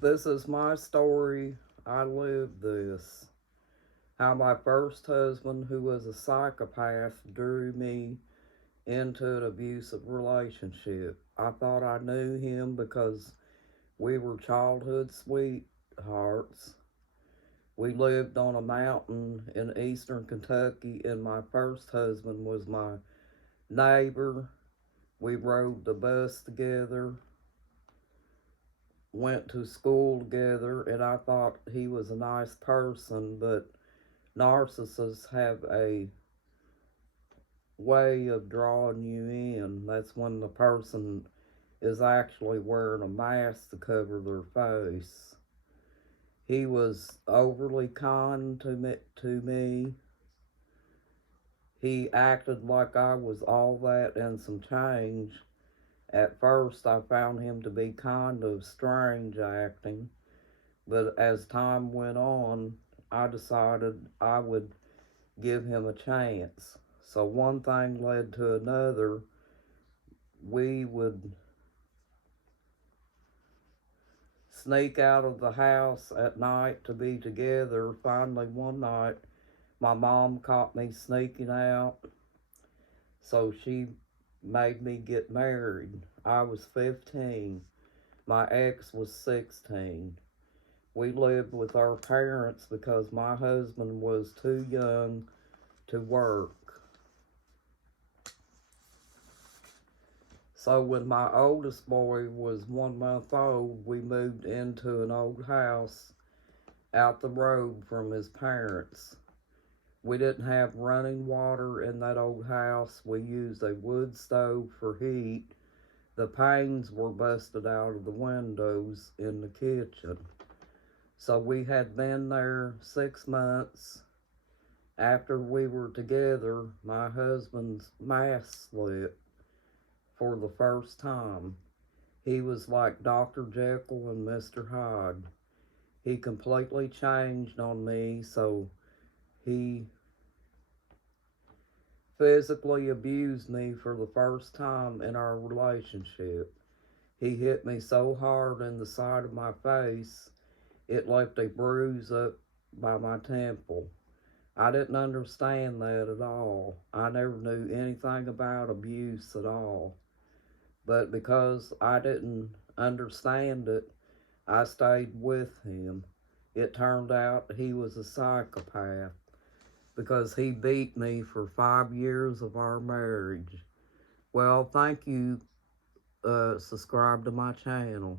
This is my story. I lived this. How my first husband, who was a psychopath, drew me into an abusive relationship. I thought I knew him because we were childhood sweethearts. We lived on a mountain in eastern Kentucky, and my first husband was my neighbor. We rode the bus together, went to school together, and I thought he was a nice person, but narcissists have a way of drawing you in. That's when the person is actually wearing a mask to cover their face. He was overly kind to me. He acted like I was all that and some change. At first, I found him to be kind of strange acting, but as time went on, I decided I would give him a chance. So one thing led to another. We would sneak out of the house at night to be together. Finally, one night, my mom caught me sneaking out, so she made me get married. I was 15. My ex was 16. We lived with our parents because my husband was too young to work. So when my oldest boy was 1 month old, we moved into an old house out the road from his parents. We didn't have running water in that old house. We used a wood stove for heat. The panes were busted out of the windows in the kitchen. So we had been there 6 months. After we were together, my husband's mask slipped for the first time. He was like Dr. Jekyll and Mr. Hyde. He completely changed on me, so he physically abused me for the first time in our relationship. He hit me so hard in the side of my face, it left a bruise up by my temple. I didn't understand that at all. I never knew anything about abuse at all. But because I didn't understand it, I stayed with him. It turned out he was a psychopath because he beat me for 5 years of our marriage. Well, thank you. Subscribe to my channel.